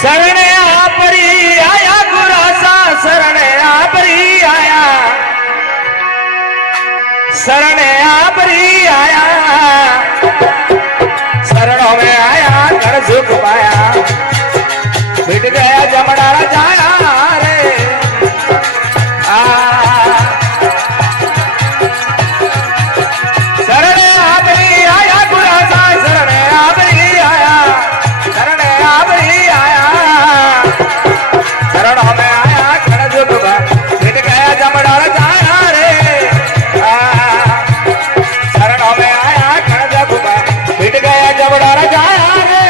शरण आपरी आया गुरासा शरण आपरी आया शरण आपरी आया शरणों में आया कर सुख पाया मिट गया जमनारा जाया रे शरण आपरी आया गुरासा शरण आपरी आया शरण आपरी आया शरणों में आया कर सुख पाया मिट गया जमनारा जाया रे शरणों में आया कर सुख पाया मिट गया जमनारा जाया रे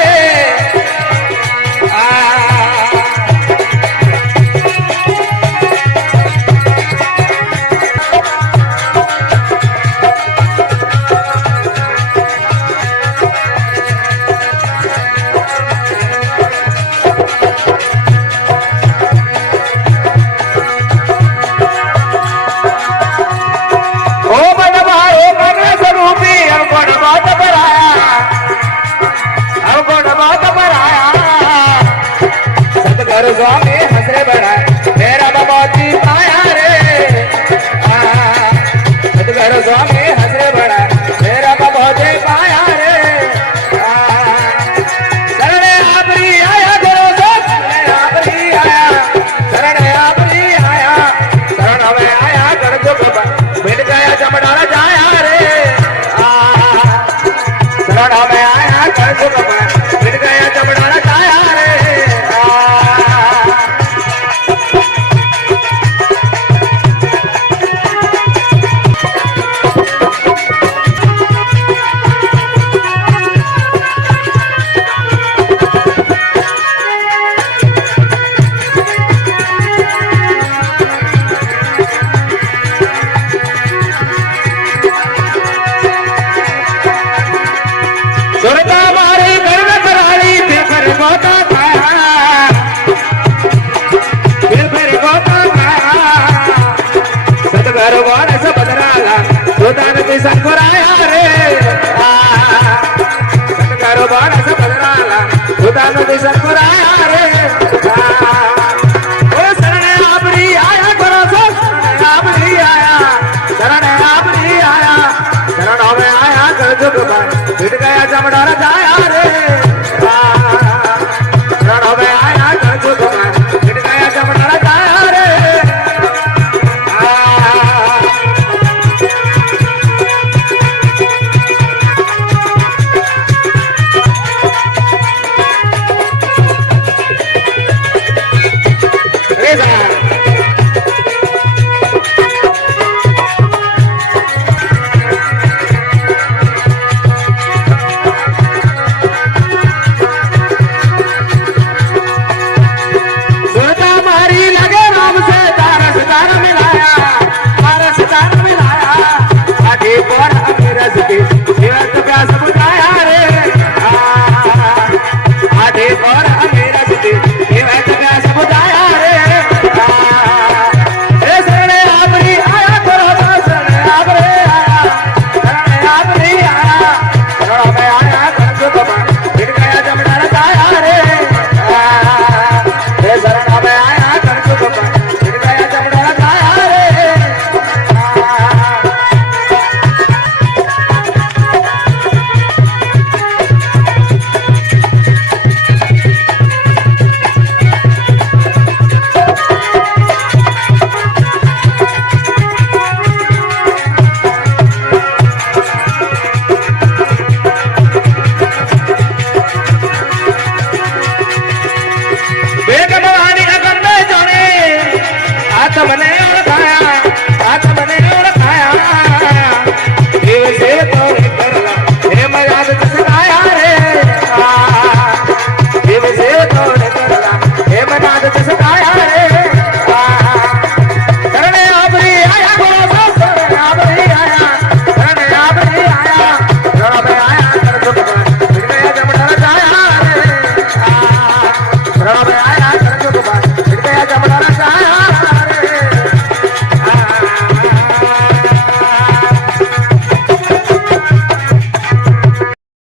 स्वामी हंसरे बड़ा मेरा बमोती पाया रे सतगुरु स्वामी हंसरे बड़ा मेरा बमोती पाया रे शरण आपरी आया गुरु शरण आपरी आया शरण आपरी आया शरण में आया कर दुख मिट गया जमनारा जाया रे शरण में आया कर दुख मिट गया जमनारा जाया रे संकुराया रे सतगुरु बारस बदराला खुदा नदी संकुराया रे ओ शरण आपरी आया गुरु शरण आपरी आया शरण आपरी आया शरणों में आया कर जुग मिट गया जमनारा जाया रे